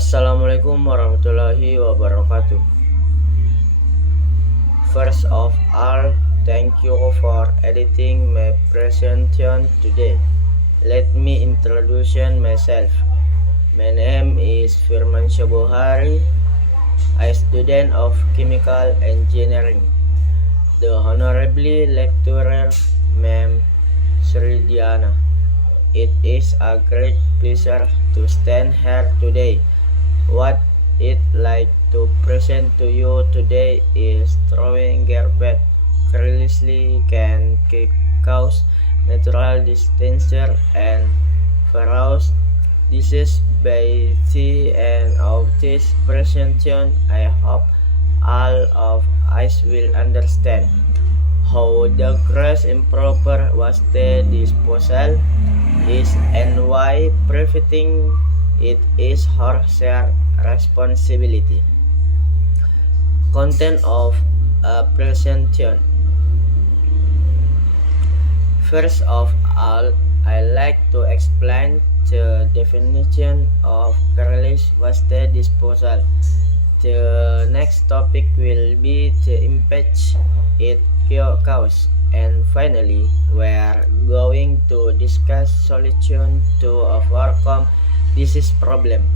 Assalamualaikum warahmatullahi wabarakatuh. First of all, thank you for editing my presentation today. Let me introduce myself. My name is Firman Syabohari, a student of chemical engineering. The honorably lecturer, Ma'am Sridiana. It is a great pleasure to stand here today. What I'd like to present to you today is throwing garbage carelessly can cause natural disaster and various diseases by the end of this presentation. I hope all of us will understand how the grass improper waste disposal is and why preventing it is our shared responsibility. Content of a presentation. First of all, I like to explain the definition of careless waste disposal. The next topic will be the impact it causes. And finally, we are going to discuss solution to overcome this problem.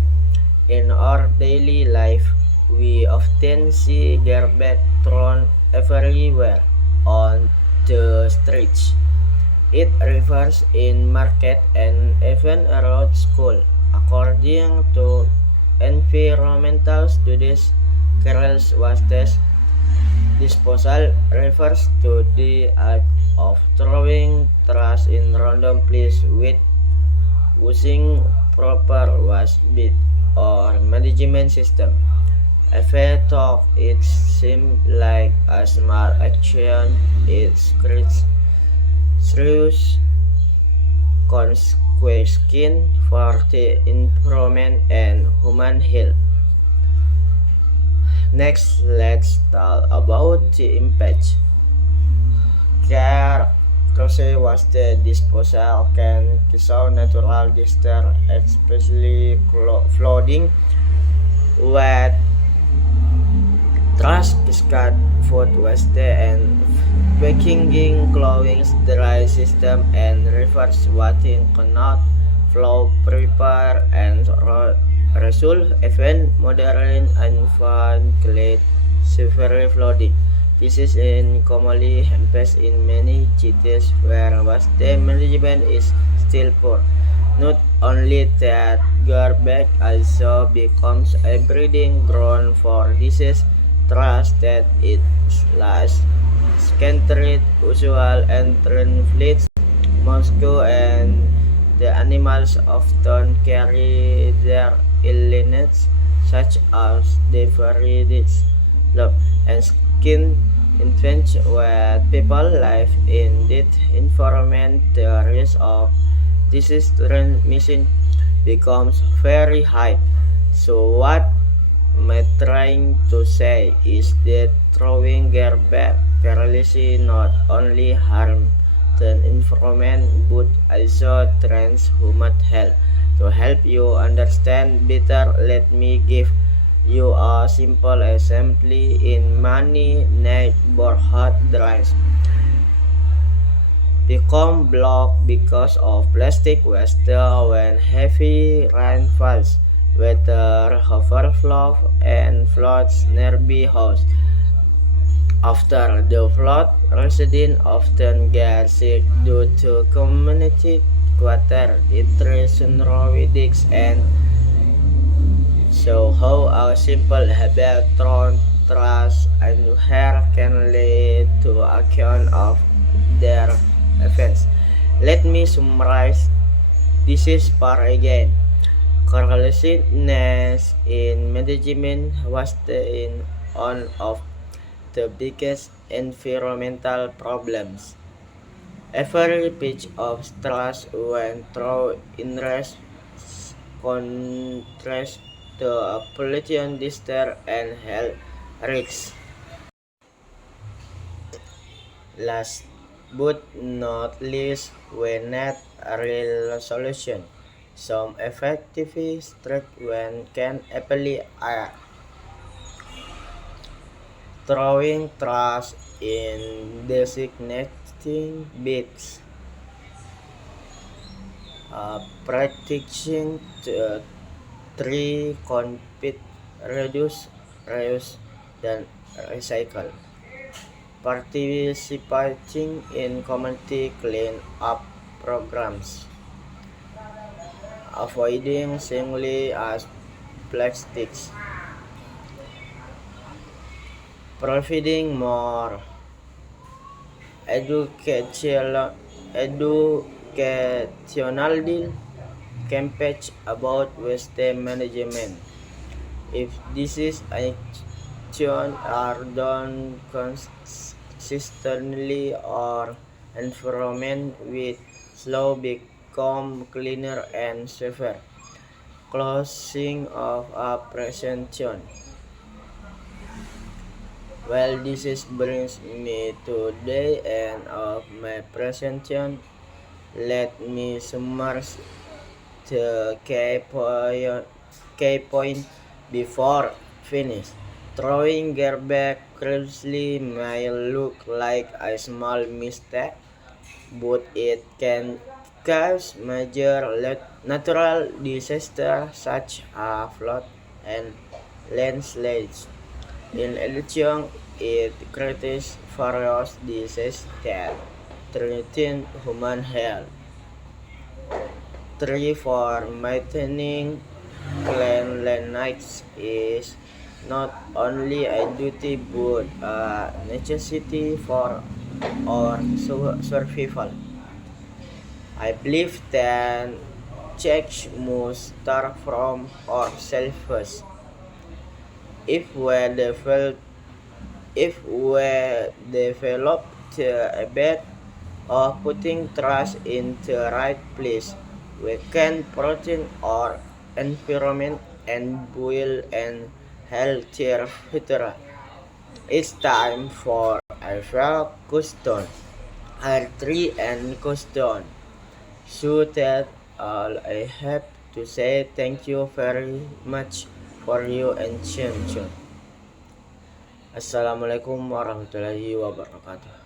In our daily life, we often see garbage thrown everywhere on the streets. It refers in market and even around school. According to environmental studies, careless waste disposal refers to the act of throwing trash in random places with using proper waste bin or management system. Even though it seems like a small action, it creates serious consequences for the environment and human health. Next, let's talk about the impact. Careless waste disposal can cause natural disasters, especially flooding, wet trash, discard food waste, and packaging, clothing, dry system, and rivers water cannot flow proper and result even moderate and create severe flooding. This is commonly happens in many cities where waste management is still poor. Not only that, garbage also becomes a breeding ground for disease, trash that it lasts scattering usual and fleets, mosquito, and the animals often carry their illness such as diphtheria, and skin infections. When people live in that environment, the risk of disease transmission becomes very high. So what I'm trying to say is that throwing garbage carelessly not only harm the environment but also threatens human health. To help you understand better, let me give you a simple example in many neighborhood drains become blocked because of plastic waste when heavy rain falls. Water overflow and floods nearby houses. After the flood, residents often get sick due to community water intrusion risks and so how a simple habit thrown trash and hair can lead to a kind of their offense. Let me summarize this is part again. Carelessness in management was one of the biggest environmental problems. Every pitch of trash when thrown in rest contrasts to pollution, disaster, and health risks. Last but not least, we need a real solution. Some effective strike when can apply are throwing trash in designating bits, practicing tree compete, reduce, reuse, dan recycle. Participating in community clean up programs. Avoiding single-use plastics. Providing more educational campaigns about waste management. If these actions are done consistently, our environment will slowly become cleaner and safer. Closing of a presentation. Well, brings me to the end of my presentation. Let me summarize the key point before finish. Throwing garbage carelessly may look like a small mistake, but it can cause major natural disasters such as flood and landslides. In addition, it creates various diseases that threaten human health. 3. For maintaining cleanliness is not only a duty but a necessity for our survival. I believe that change must start from ourselves first. If we develop a habit of putting trash in the right place, we can protect our environment and build a healthier future. It's time for a question. R3 and question. So that all I have to say, thank you very much for your attention. Assalamualaikum warahmatullahi wabarakatuh.